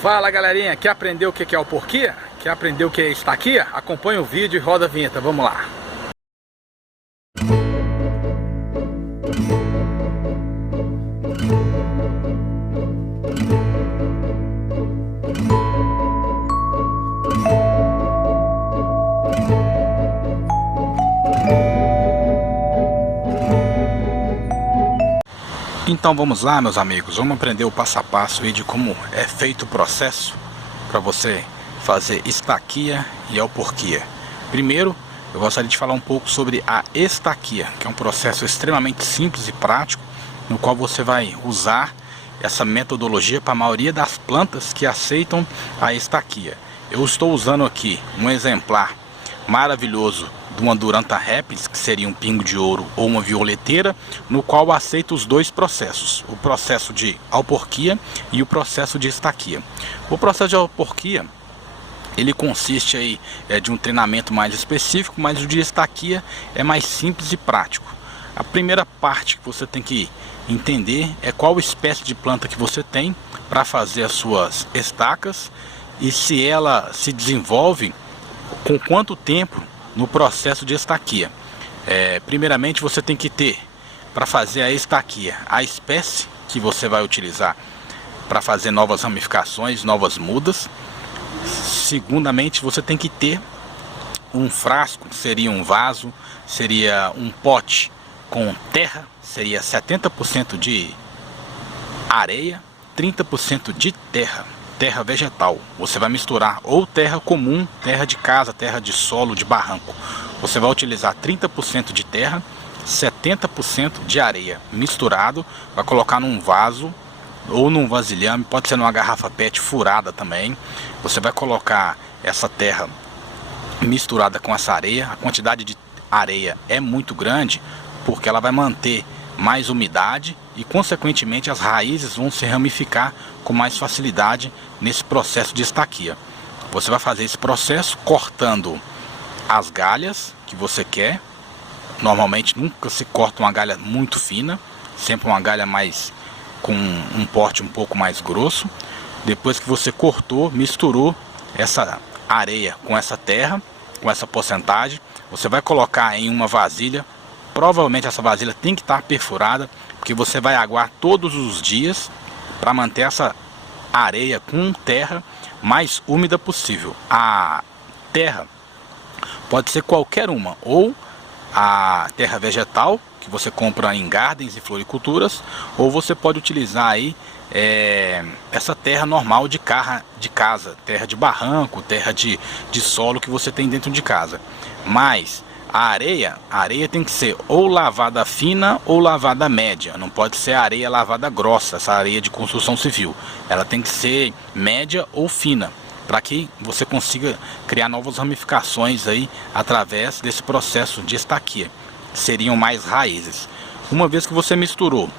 Fala galerinha, quer aprender o que é alporquia? Quer aprender o que é estaquia? Acompanha o vídeo e roda a vinheta, vamos lá! Então vamos lá, meus amigos, vamos aprender o passo a passo aí de como é feito o processo para você fazer estaquia e alporquia. Primeiro, eu gostaria de falar um pouco sobre a estaquia, que é um processo extremamente simples e prático, no qual você vai usar essa metodologia para a maioria das plantas que aceitam a estaquia. Eu estou usando aqui um exemplar maravilhoso de uma Duranta Rhapis, que seria um pingo de ouro ou uma violeteira, no qual aceita os dois processos, o processo de alporquia e o processo de estaquia. O processo de alporquia, ele consiste aí de um treinamento mais específico, mas o de estaquia é mais simples e prático. A primeira parte que você tem que entender é qual espécie de planta que você tem para fazer as suas estacas e se ela se desenvolve com quanto tempo no processo de estaquia. Primeiramente você tem que ter, para fazer a estaquia, a espécie que você vai utilizar para fazer novas ramificações, novas mudas. Segundamente você tem que ter um frasco, seria um vaso, seria um pote com terra, seria 70% de areia, 30% de terra vegetal. Você vai misturar ou terra comum, terra de casa, terra de solo, de barranco. Você vai utilizar 30% de terra, 70% de areia misturado, vai colocar num vaso ou num vasilhame, pode ser numa garrafa PET furada também. Você vai colocar essa terra misturada com essa areia. A quantidade de areia é muito grande porque ela vai manter mais umidade e consequentemente as raízes vão se ramificar com mais facilidade nesse processo de estaquia. Você vai fazer esse processo cortando as galhas que você quer. Normalmente nunca se corta uma galha muito fina, sempre uma galha mais com um porte um pouco mais grosso. Depois que você cortou, misturou essa areia com essa terra, com essa porcentagem, você vai colocar em uma vasilha. Provavelmente essa vasilha tem que estar perfurada, porque você vai aguar todos os dias para manter essa areia com terra mais úmida possível. A terra pode ser qualquer uma, ou a terra vegetal que você compra em gardens e floriculturas, ou você pode utilizar aí essa terra normal de casa, terra de barranco, terra de solo que você tem dentro de casa. Mas a areia tem que ser ou lavada fina ou lavada média. Não pode ser areia lavada grossa, essa areia de construção civil. Ela tem que ser média ou fina, para que você consiga criar novas ramificações aí através desse processo de estaquia. Seriam mais raízes. Uma vez que você misturou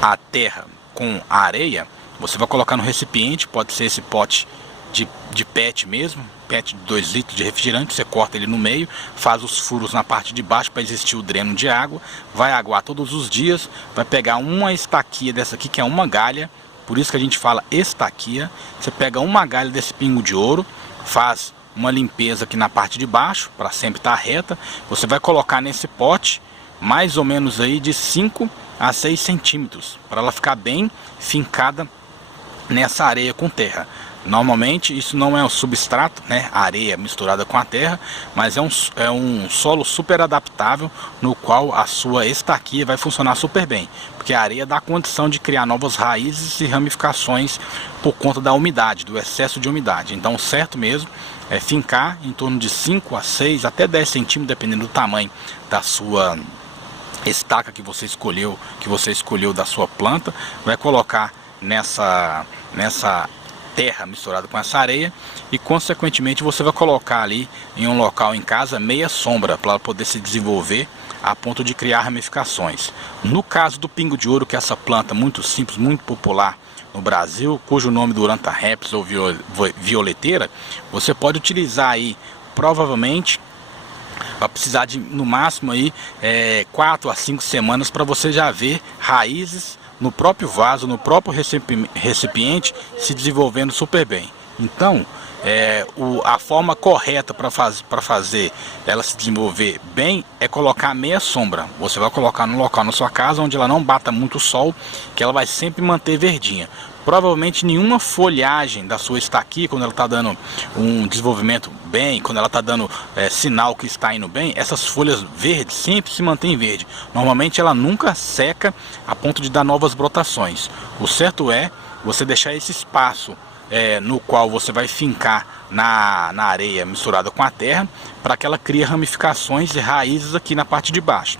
a terra com a areia, você vai colocar no recipiente, pode ser esse pote de PET mesmo, PET de 2 litros de refrigerante. Você corta ele no meio, faz os furos na parte de baixo para existir o dreno de água, vai aguar todos os dias, vai pegar uma estaquia dessa aqui, que é uma galha, por isso que a gente fala estaquia. Você pega uma galha desse pingo de ouro, faz uma limpeza aqui na parte de baixo, para sempre estar reta. Você vai colocar nesse pote, mais ou menos aí de 5 a 6 centímetros, para ela ficar bem fincada nessa areia com terra. Normalmente isso não é um substrato, né, a areia misturada com a terra, mas é um solo super adaptável, no qual a sua estaquia vai funcionar super bem, porque a areia dá condição de criar novas raízes e ramificações por conta da umidade, do excesso de umidade. Então o certo mesmo é fincar em torno de 5 a 6 até 10 centímetros, dependendo do tamanho da sua estaca que você escolheu da sua planta. Vai colocar nessa terra misturada com essa areia e consequentemente você vai colocar ali em um local em casa meia sombra, para ela poder se desenvolver a ponto de criar ramificações. No caso do pingo de ouro, que é essa planta muito simples, muito popular no Brasil, cujo nome Duranta Rhapis ou violeteira, você pode utilizar aí, provavelmente vai precisar de no máximo aí 4 a 5 semanas para você já ver raízes no próprio vaso, no próprio recipiente, se desenvolvendo super bem. Então, a forma correta para fazer ela se desenvolver bem é colocar meia sombra. Você vai colocar no local na sua casa onde ela não bata muito sol, que ela vai sempre manter verdinha. Provavelmente nenhuma folhagem da sua estaquia, quando ela está dando um desenvolvimento bem, quando ela está dando sinal que está indo bem, essas folhas verdes sempre se mantêm verde. Normalmente ela nunca seca a ponto de dar novas brotações. O certo é você deixar esse espaço no qual você vai fincar na areia misturada com a terra, para que ela crie ramificações e raízes aqui na parte de baixo.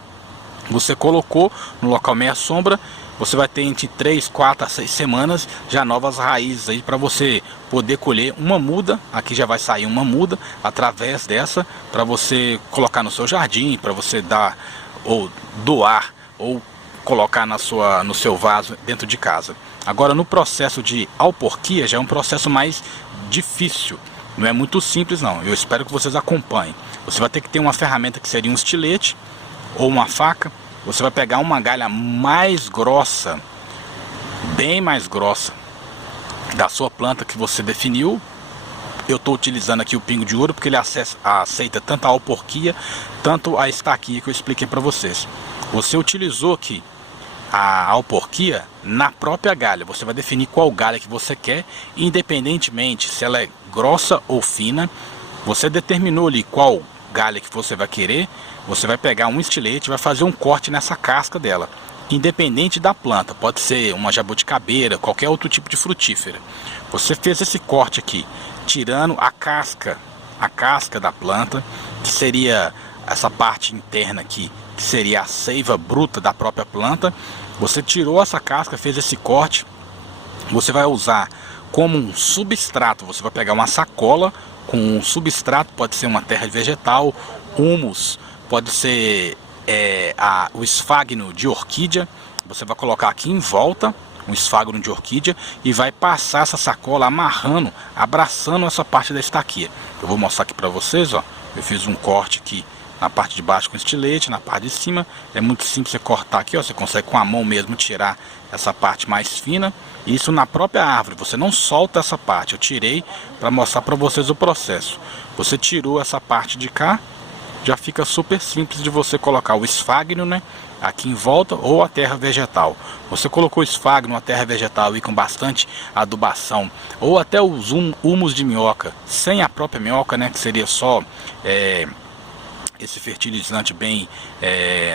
Você colocou no local meia sombra, você vai ter entre 3, 4 a 6 semanas já novas raízes aí para você poder colher uma muda. Aqui já vai sair uma muda através dessa, para você colocar no seu jardim, para você dar ou doar ou colocar no seu vaso dentro de casa. Agora, no processo de alporquia já é um processo mais difícil, não é muito simples não. Eu espero que vocês acompanhem. Você vai ter que ter uma ferramenta que seria um estilete ou uma faca. Você vai pegar uma galha mais grossa, bem mais grossa, da sua planta que você definiu. Eu estou utilizando aqui o pingo de ouro porque ele aceita tanto a alporquia, tanto a estaquia que eu expliquei para vocês. Você utilizou aqui a alporquia na própria galha. Você vai definir qual galha que você quer, independentemente se ela é grossa ou fina. Você determinou ali qual galha que você vai querer. Você vai pegar um estilete e vai fazer um corte nessa casca dela, independente da planta. Pode ser uma jabuticabeira, qualquer outro tipo de frutífera. Você fez esse corte aqui, tirando a casca da planta, que seria essa parte interna aqui, que seria a seiva bruta da própria planta. Você tirou essa casca, fez esse corte. Você vai usar como um substrato. Você vai pegar uma sacola com um substrato, pode ser uma terra vegetal, humus, pode ser o esfagno de orquídea. Você vai colocar aqui em volta um esfagno de orquídea e vai passar essa sacola amarrando, abraçando essa parte da estaquia. Eu vou mostrar aqui para vocês, ó. Eu fiz um corte aqui na parte de baixo com estilete, na parte de cima é muito simples você cortar aqui, ó. Você consegue com a mão mesmo tirar essa parte mais fina. Isso na própria árvore, você não solta essa parte. Eu tirei para mostrar para vocês o processo. Você tirou essa parte de cá, já fica super simples de você colocar o esfagno, né, aqui em volta, ou a terra vegetal. Você colocou o esfagno, a terra vegetal e com bastante adubação, ou até os humus de minhoca, sem a própria minhoca, né, que seria só esse fertilizante bem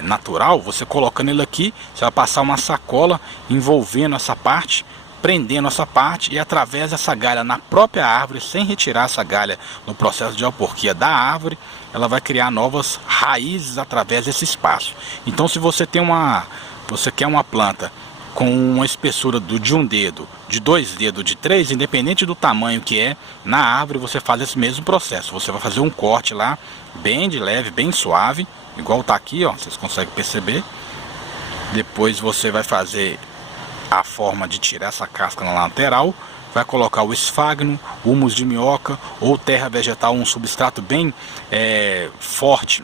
natural. Você colocando ele aqui, você vai passar uma sacola envolvendo essa parte, prendendo essa parte, e através dessa galha na própria árvore, sem retirar essa galha no processo de alporquia da árvore, ela vai criar novas raízes através desse espaço. Então, se você quer uma planta com uma espessura de um dedo, de 2 dedos, de 3, independente do tamanho que é, na árvore você faz esse mesmo processo. Você vai fazer um corte lá, bem de leve, bem suave, igual tá aqui, ó, vocês conseguem perceber. Depois você vai fazer a forma de tirar essa casca na lateral, vai colocar o esfagno, humus de minhoca ou terra vegetal, um substrato bem forte,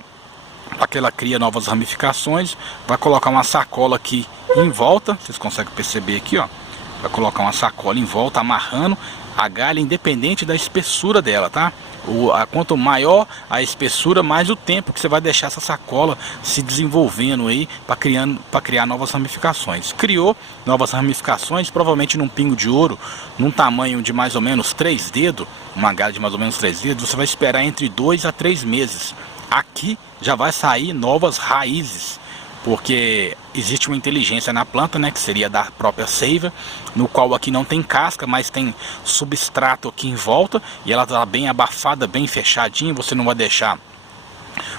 para que ela crie novas ramificações. Vai colocar uma sacola aqui em volta, vocês conseguem perceber aqui, ó. Vai colocar uma sacola em volta, amarrando a galha, independente da espessura dela, tá? Quanto maior a espessura, mais o tempo que você vai deixar essa sacola se desenvolvendo aí, para criar novas ramificações. Criou novas ramificações, provavelmente num pingo de ouro, num tamanho de mais ou menos 3 dedos, uma galha de mais ou menos 3 dedos, você vai esperar entre 2 a 3 meses. Aqui já vai sair novas raízes, porque existe uma inteligência na planta, né, que seria da própria seiva, no qual aqui não tem casca, mas tem substrato aqui em volta, e ela está bem abafada, bem fechadinha. Você não vai deixar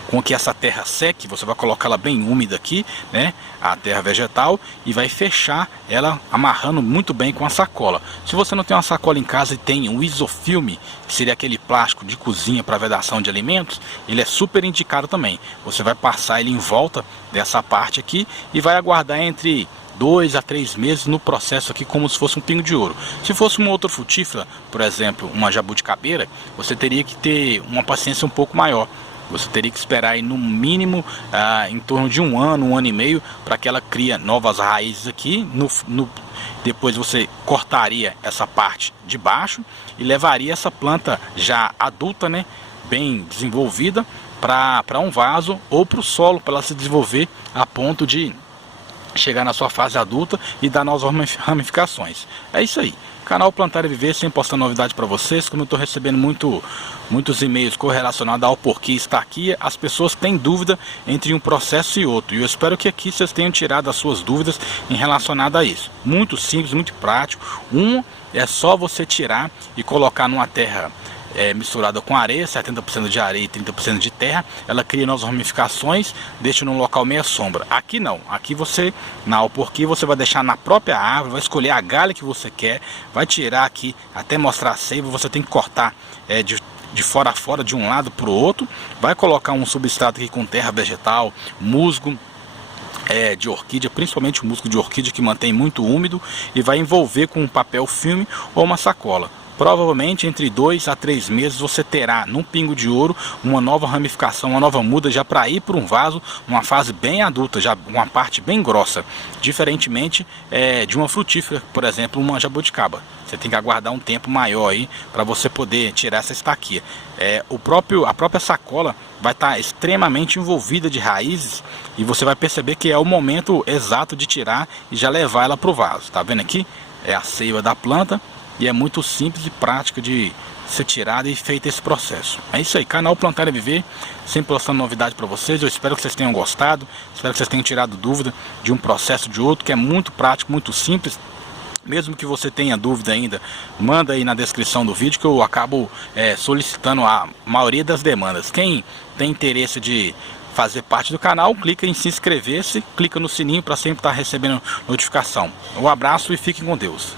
com que essa terra seque, você vai colocar ela bem úmida aqui, né, a terra vegetal, e vai fechar ela amarrando muito bem com a sacola. Se você não tem uma sacola em casa e tem um isofilme, que seria aquele plástico de cozinha para vedação de alimentos, ele é super indicado também. Você vai passar ele em volta dessa parte aqui e vai aguardar entre 2 a 3 meses no processo aqui, como se fosse um pingo de ouro. Se fosse uma outra frutífera, por exemplo, uma jabuticabeira, você teria que ter uma paciência um pouco maior. Você teria que esperar aí no mínimo em torno de um ano e meio para que ela crie novas raízes aqui. Depois você cortaria essa parte de baixo e levaria essa planta já adulta, né, bem desenvolvida, para um vaso ou para o solo, para ela se desenvolver a ponto de chegar na sua fase adulta e dar novas ramificações. É isso aí. Canal Plantar e Viver, sempre postando novidade para vocês. Como eu estou recebendo muitos e-mails correlacionados ao porquê está aqui, as pessoas têm dúvida entre um processo e outro. E eu espero que aqui vocês tenham tirado as suas dúvidas em relacionado a isso. Muito simples, muito prático. Um é só você tirar e colocar numa terra misturada com areia, 70% de areia e 30% de terra. Ela cria novas ramificações, deixa num local meia sombra. Aqui não, aqui você, na alporquia, você vai deixar na própria árvore, vai escolher a galha que você quer, vai tirar aqui até mostrar a seiva. Você tem que cortar de fora a fora, de um lado para o outro. Vai colocar um substrato aqui com terra vegetal, musgo de orquídea, principalmente o musgo de orquídea, que mantém muito úmido, e vai envolver com um papel filme ou uma sacola. Provavelmente entre 2 a 3 meses você terá num pingo de ouro uma nova ramificação, uma nova muda, já para ir para um vaso, uma fase bem adulta, já uma parte bem grossa, diferentemente de uma frutífera, por exemplo, uma jabuticaba. Você tem que aguardar um tempo maior aí para você poder tirar essa estaquia. A própria sacola vai estar extremamente envolvida de raízes, e você vai perceber que é o momento exato de tirar e já levar ela para o vaso. Tá vendo aqui? É a seiva da planta. E é muito simples e prática de ser tirada e feito esse processo. É isso aí, canal Plantar e Viver, sempre postando novidade para vocês. Eu espero que vocês tenham gostado, espero que vocês tenham tirado dúvida de um processo de outro, que é muito prático, muito simples. Mesmo que você tenha dúvida ainda, manda aí na descrição do vídeo, que eu acabo solicitando a maioria das demandas. Quem tem interesse de fazer parte do canal, clica em se inscrever-se, clica no sininho para sempre estar recebendo notificação. Um abraço e fiquem com Deus.